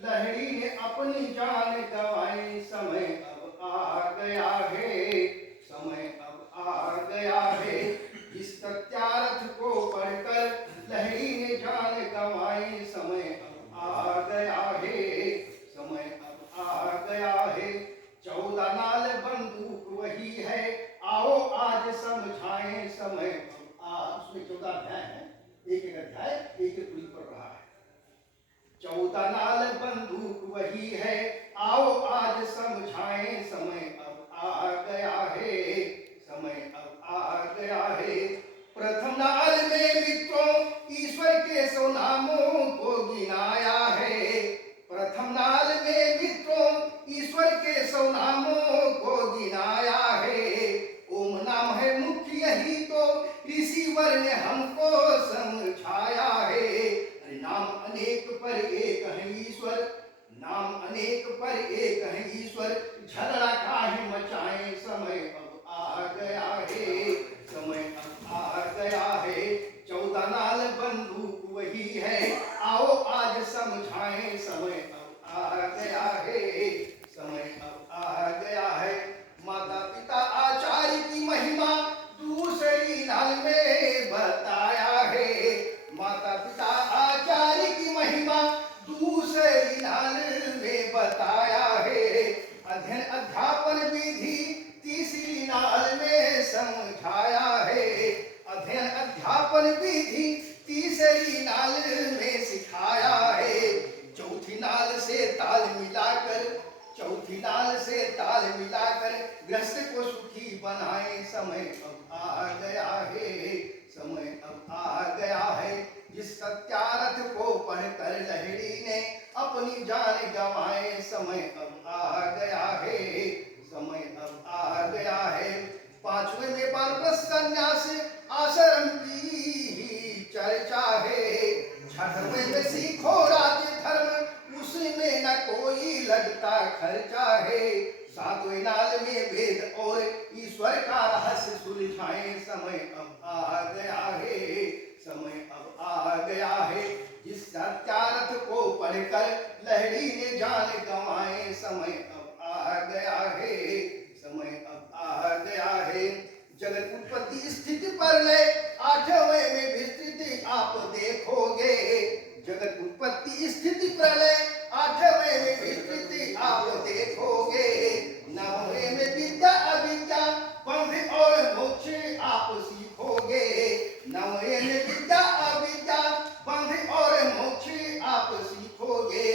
लहड़ी ने अपनी जान गंवाई, समय अब आ गया है, समय अब आ गया है। इस सत्यार्थ को पढ़कर लहड़ी ने जान गंवाई, समय अब आ गया है, समय अब आ गया है। 14 नाल बंदूक वही है, आओ आज समझाएं, समय अब आ। उसमें 14 अध्याय है, एक एक अध्याय एक एक पुरी पढ़ रहा है। 14 नाल बंदूक वही है, आओ आज समझाएं, समय अब आ गया है, समय अब आ गया है। प्रथम नाल में मित्रों ईश्वर के 100 नामों को गिनाया है, प्रथम नाल में मित्रों ईश्वर के 100 नामों को गिनाया है। ओम नाम है मुख्य, यही तो ऋषिवर ने हमको समझाया है। नाम अनेक पर एक है ईश्वर, नाम अनेक पर एक है ईश्वर, झगड़ा काहे मचाएं, समय अब आ गया है, समय अब आ गया है। 14 नाल बंदूक वही है, आओ आज समझाएं, समय अब आ गया है, समय अब आ गया है। माता पिता आचार्य की महिमा दूसरी नाल में बताया है, माता पिता आचार्य की महिमा दूसरी नाल में बताया है। अध्ययन अध्यापन विधि तीसरी नाल में समझाया है, अध्ययन अध्यापन विधि तीसरी नाल में सिखाया है। चौथी नाल से ताल मिलाकर, चौथी नाल से ताल मिलाकर गृहस्थ को सुखी बनाए, समय अब आ गया है, समय अब आ गया है। जिस सत्यार्थ को पढ़कर लहड़ी ने अपनी जान गंवाए, समय अब आ गया है, समय अब आ गया है। 5वें में वानप्रस्थ संन्यास आश्रम की चर्चा है, 6वें में सीखो राज्य धर्म, उसमें न कोई लगता खर्चा है। 7वें नाल में वेद और ईश्वर का रहस्य सुलझाएं, समय अब आ गया है, समय अब आ गया है। जिस सत्यार्थ को पढ़कर लहड़ी ने जान गंवाए, समय अब आ गया है, समय अब आ गया है। जगत उत्पत्ति स्थिति प्रलय 8वें में विस्तृत आप देखोगे, जगत उत्पत्ति स्थिति प्रलय 8वें में विस्तृत आप देखोगे। 9वें में विद्या अविद्या बंध और मोक्ष आप सीखोगे, 9वें में विद्या अविद्या बंध और मोक्ष आप सीखोगे।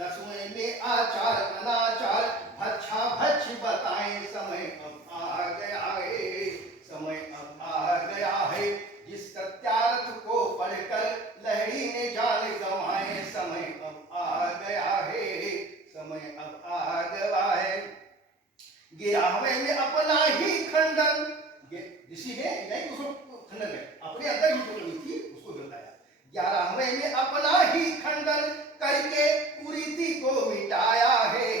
10वें में आचार अनाचार भक्षा भक्ष बताएं, समय अब आ गया है, समय अब आ गया है। जिस सत्यार्थ को पढ़कर लहड़ी ने जान गंवाए, समय अब आ गया है, समय अब आ गया है। 11वें में अपना ही खंडन, ऋषि ने नहीं उसको खंडन है, अपने अंदर ही जो कमी थी उसको बताया। 11वें में अपना ही खंडन करके कुरीति को मिटाया है,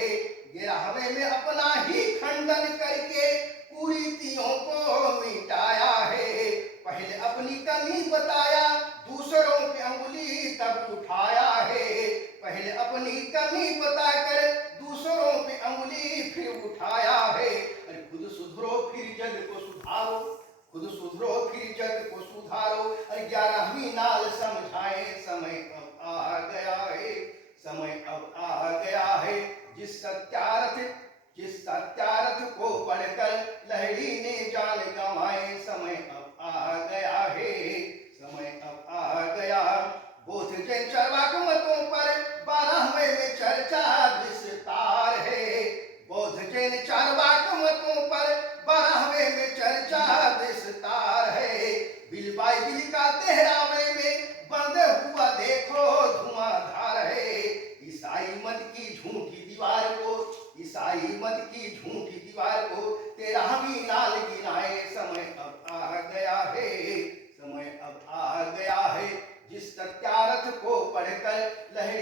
11वें में अपना ही खंडन करके कुरीतियों को मिटाया है। पहले अपनी कमी बताया, दूसरों पे अंगुली तब उठाया है, पहले अपनी कमी बताकर दूसरों पे अंगुली फिर उठाया है। अरे खुद सुधरो फिर जग को सुधारो, खुद सुधरो फिर जग को सुधारो। अरे 11वीं नाल समझाए, समय अब आ गया है, समय अब आ गया है। जिस सत्यार्थ को पढ़कर लहड़ी ने जान गंवाए, समय अब आ गया है, समय अब आ गया। बोध जैन चरवाक मतों पर 12वें में चर्चा विस्तार है, बौद्ध जैन चारवाक मतों पर 12वें में चर्चा विस्तार है। बिलबाई बिल का 13वें में बंद हुआ देखो धुआंधार है। ईसाई मत की झूठी दीवार को, ईसाई मत की झूठी दीवार को 13वीं नाल गिनाए, समय अब आ गया है, समय अब आ गया है। जिस सत्यार्थ को पढ़कर लहड़ी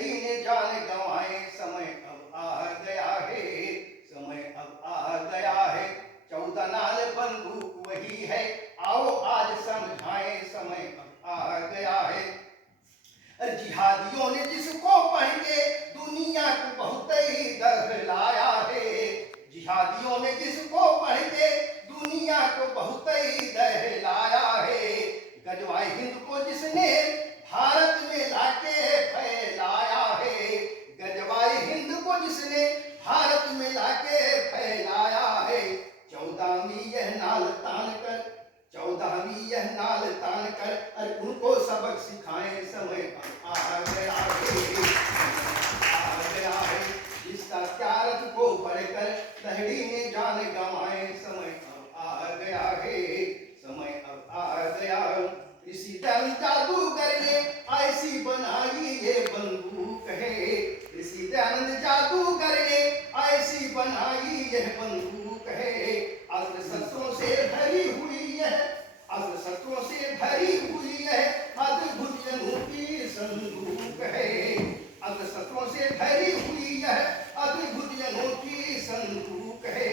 से भरी हुई यह अद्भुत अनोखी संदूक है।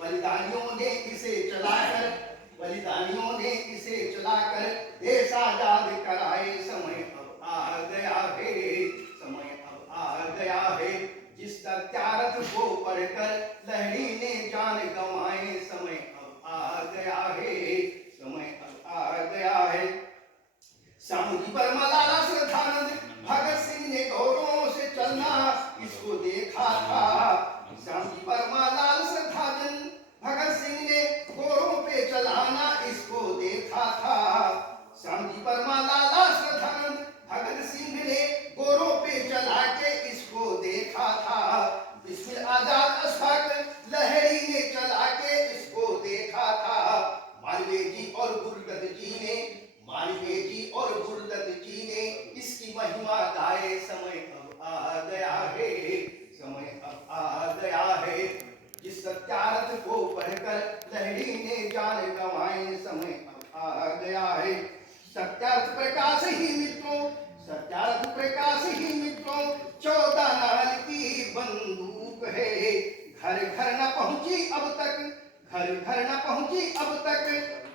बलिदानियों ने इसे चलाकर देश आजाद कराए। समय अब आ गया है, समय अब आ गया है। जिस सत्यार्थ को पढ़कर लहरी ने जान गंवाए। समय अब आ गया है, समय अब आ गया है। श्यामजी वर्मा लाला श्रद्धानंद भगत सिंह ने गौरवों से चलना इसको देखा था। श्यामजी वर्मा लाल श्रद्धानंद भगत सिंह ने गोरों पे चलाना इसको देखा था। श्यामजी वर्मा लाला श्रद्धानंद भगत सिंह ने गोरों पे चला के इसको देखा था। विश्व आजाद अशफाक लहरी ने चला के इसको देखा था। मालवीय जी और गुरुदत्त जी ने इसकी महिमा गाए। समय अब आ गया है, समय अब आ गया है। जिस सत्यार्थ को पढ़कर लहरी ने जान गंवाए। समय अब आ गया है। सत्यार्थ प्रकाश ही मित्रों, 14 नाल की बंदूक है। घर घर न पहुंची अब तक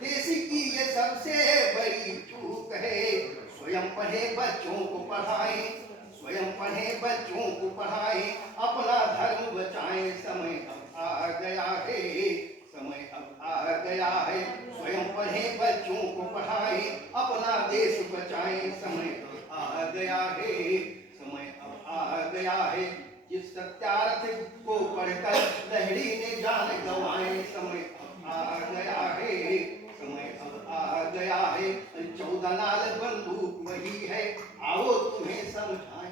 देश की ये सबसे बड़ी चूक है। स्वयं पढ़े बच्चों को पढ़ाएं, अपना धर्म बचाएं। समय अब आ गया है, समय अब आ गया है। स्वयं पढ़े बच्चों को पढ़ाएं, अपना देश बचाएं। समय अब आ गया है, समय अब आ गया है। जिस सत्यार्थ को पढ़कर लहरी ने जान गंवाए। समय अब आ गया है, समय अब आ गया है। 14 नाल बंदूक वही है, आओ तुम्हें समझाएं।